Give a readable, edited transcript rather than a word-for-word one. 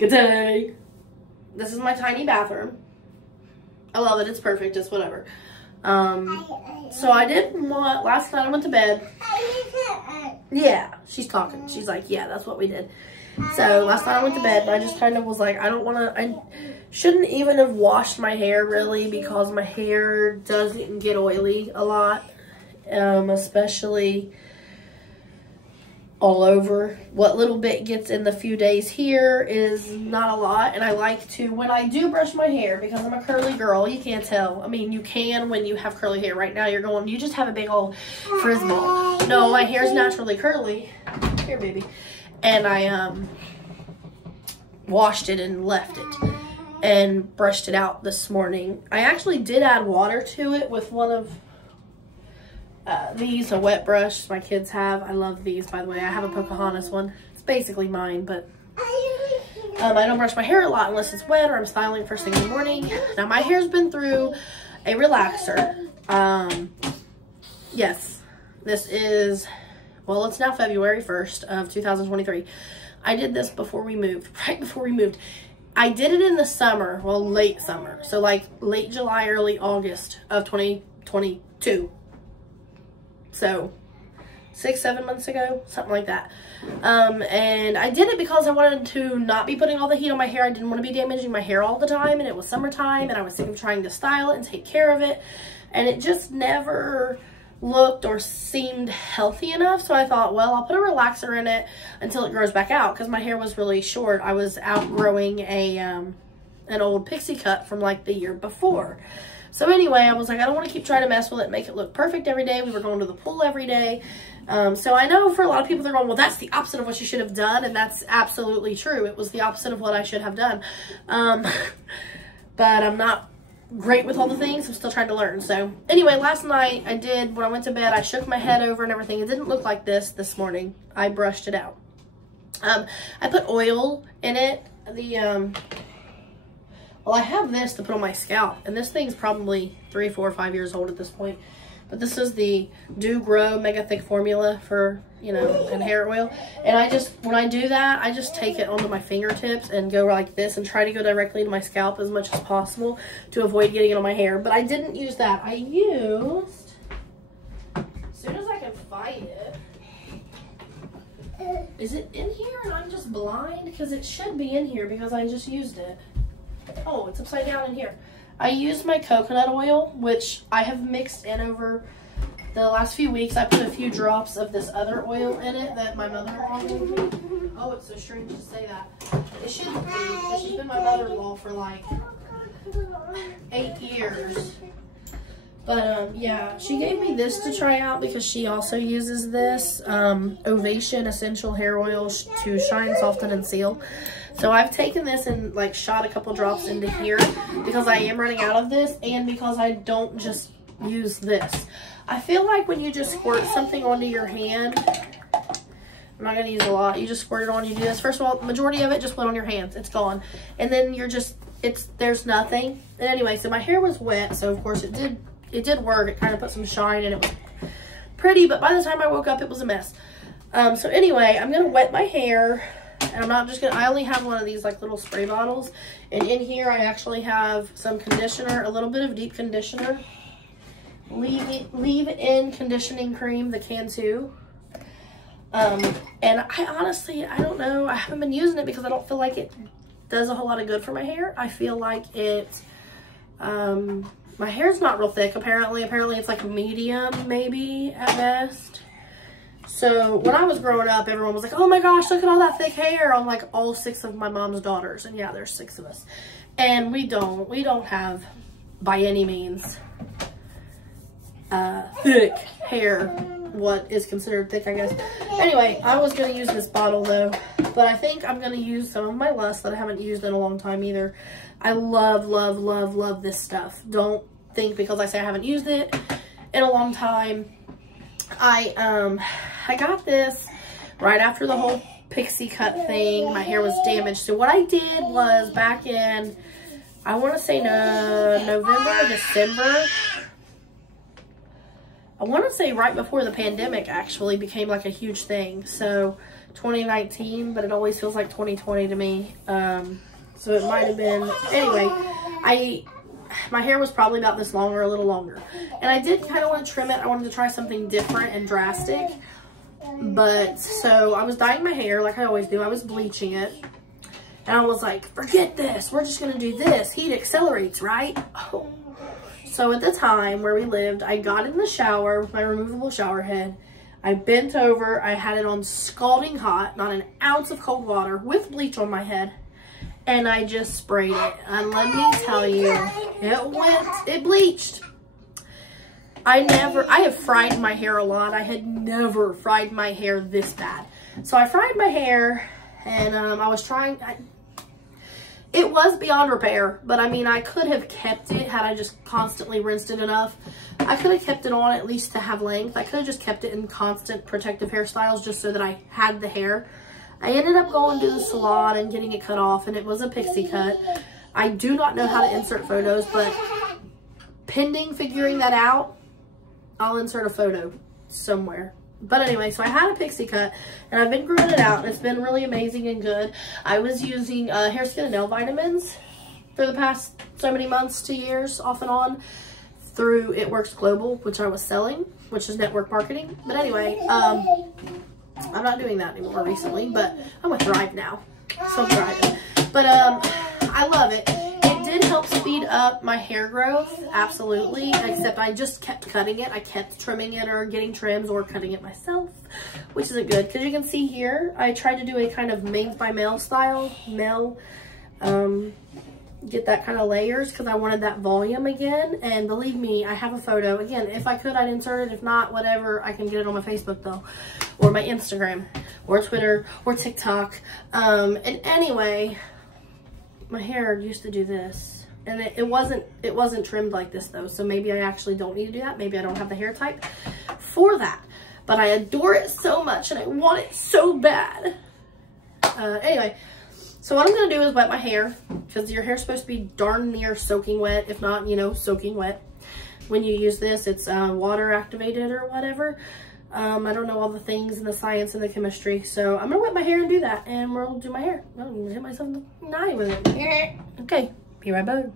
Good day. This is my tiny bathroom. I love it. It's perfect. It's whatever. So I did what last night I went to bed. Yeah, she's talking. She's like, yeah, that's what we did. So last night I went to bed and I just kind of was like, I shouldn't even have washed my hair really, because my hair doesn't get oily a lot, especially all over. What little bit gets in the few days here is not a lot, and I like to, when I do brush my hair, because I'm a curly girl, you can't tell. I mean, you can when you have curly hair. Right now you're going, you just have a big old frizz ball. No, my hair's naturally curly. Here, baby. And I washed it and left it and brushed it out this morning. I actually did add water to it with one of these, a wet brush my kids have. I love these, by the way. I have a Pocahontas one. It's basically mine, but I don't brush my hair a lot unless it's wet or I'm styling first thing in the morning. Now, my hair's been through a relaxer. Yes, this is, well, it's now February 1st of 2023. I did this before we moved, right before we moved. I did it in the summer, well, late summer. So like late July, early August of 2022. So 6-7 months ago, something like that. And I did it because I wanted to not be putting all the heat on my hair. I didn't want to be damaging my hair all the time, and it was summertime, and I was sick of trying to style it and take care of it, and it just never looked or seemed healthy enough. So I thought, well, I'll put a relaxer in it until it grows back out, because my hair was really short. I was outgrowing an old pixie cut from like the year before. So anyway, I was like, I don't want to keep trying to mess with it and make it look perfect every day. We were going to the pool every day. So I know for a lot of people, they're going, well, that's the opposite of what you should have done. And that's absolutely true. It was the opposite of what I should have done. But I'm not great with all the things. I'm still trying to learn. So anyway, last night I did, when I went to bed, I shook my head over and everything. It didn't look like this morning. I brushed it out. I put oil in it. Well, I have this to put on my scalp, and this thing's probably 3, 4, 5 years old at this point. But this is the Do Grow Mega Thick Formula for, you know, and hair oil. And I just, when I do that, I just take it onto my fingertips and go like this and try to go directly into my scalp as much as possible to avoid getting it on my hair. But I didn't use that. I used, as soon as I can find it, is it in here and I'm just blind? Because it should be in here because I just used it. Oh, it's upside down in here. I used my coconut oil, which I have mixed in over the last few weeks. I put a few drops of this other oil in it that my mother-in-law gave me. Oh, it's so strange to say that. It shouldn't be, because she's been my mother-in-law for like 8 years. But yeah, she gave me this to try out because she also uses this Ovation Essential Hair Oil to shine, soften, and seal. So I've taken this and like shot a couple drops into here because I am running out of this, and because I don't just use this. I feel like when you just squirt something onto your hand, I'm not going to use a lot. You just squirt it on, you do this. First of all, the majority of it just went on your hands. It's gone. And then you're just, there's nothing. And anyway, so my hair was wet, so of course it did work. It kind of put some shine and it was pretty, but by the time I woke up, it was a mess. So anyway, I'm going to wet my hair. And I'm not just gonna, I only have one of these like little spray bottles. And in here I actually have some conditioner, a little bit of deep conditioner. Leave-in conditioning cream, the Cantu. And I honestly, I don't know. I haven't been using it because I don't feel like it does a whole lot of good for my hair. I feel like it, my hair's not real thick apparently. Apparently it's like medium maybe at best. So when I was growing up, everyone was like, oh my gosh, look at all that thick hair on like all 6 of my mom's daughters. And yeah, there's 6 of us. And we don't have by any means thick hair, what is considered thick, I guess. Anyway, I was going to use this bottle though, but I think I'm going to use some of my Lust that I haven't used in a long time either. I love, love, love, love this stuff. Don't think because I say I haven't used it in a long time. I got this right after the whole pixie cut thing. My hair was damaged. So what I did was back in, I want to say November or December. I want to say right before the pandemic actually became like a huge thing. So 2019, but it always feels like 2020 to me. So it might have been, anyway, my hair was probably about this long or a little longer. And I did kind of want to trim it. I wanted to try something different and drastic. But, so I was dyeing my hair like I always do. I was bleaching it. And I was like, forget this. We're just going to do this. Heat accelerates, right? Oh. So at the time where we lived, I got in the shower with my removable shower head. I bent over. I had it on scalding hot, not an ounce of cold water, with bleach on my head. And I just sprayed it. And let me tell you, it bleached. I have fried my hair a lot. I had never fried my hair this bad. So I fried my hair, and I was trying, it was beyond repair, but I mean, I could have kept it had I just constantly rinsed it enough. I could have kept it on at least to have length. I could have just kept it in constant protective hairstyles just so that I had the hair. I ended up going to the salon and getting it cut off, and it was a pixie cut. I do not know how to insert photos, but pending figuring that out, I'll insert a photo somewhere. But anyway, so I had a pixie cut, and I've been growing it out, and it's been really amazing and good. I was using hair, skin, and nail vitamins for the past so many months to years, off and on, through It Works Global, which I was selling, which is network marketing. But anyway, I'm not doing that anymore recently, but I'm with Thrive now, so I'm thriving. But I love it. It did help speed up my hair growth, absolutely, except I just kept cutting it. I kept trimming it or getting trims or cutting it myself, which isn't good. Because you can see here, I tried to do a kind of made by male style, get that kind of layers because I wanted that volume again. And believe me, I have a photo. Again, if I could, I'd insert it. If not, whatever, I can get it on my Facebook though, or my Instagram, or Twitter, or TikTok. And anyway, my hair used to do this, and it wasn't trimmed like this though. So maybe I actually don't need to do that. Maybe I don't have the hair type for that. But I adore it so much, and I want it so bad. Anyway. So what I'm going to do is wet my hair, because your hair's supposed to be darn near soaking wet, if not, you know, soaking wet. When you use this, it's water activated or whatever. I don't know all the things and the science and the chemistry. So I'm going to wet my hair and do that, and we'll do my hair. I'm going to hit myself in the eye with it. Okay, be right back.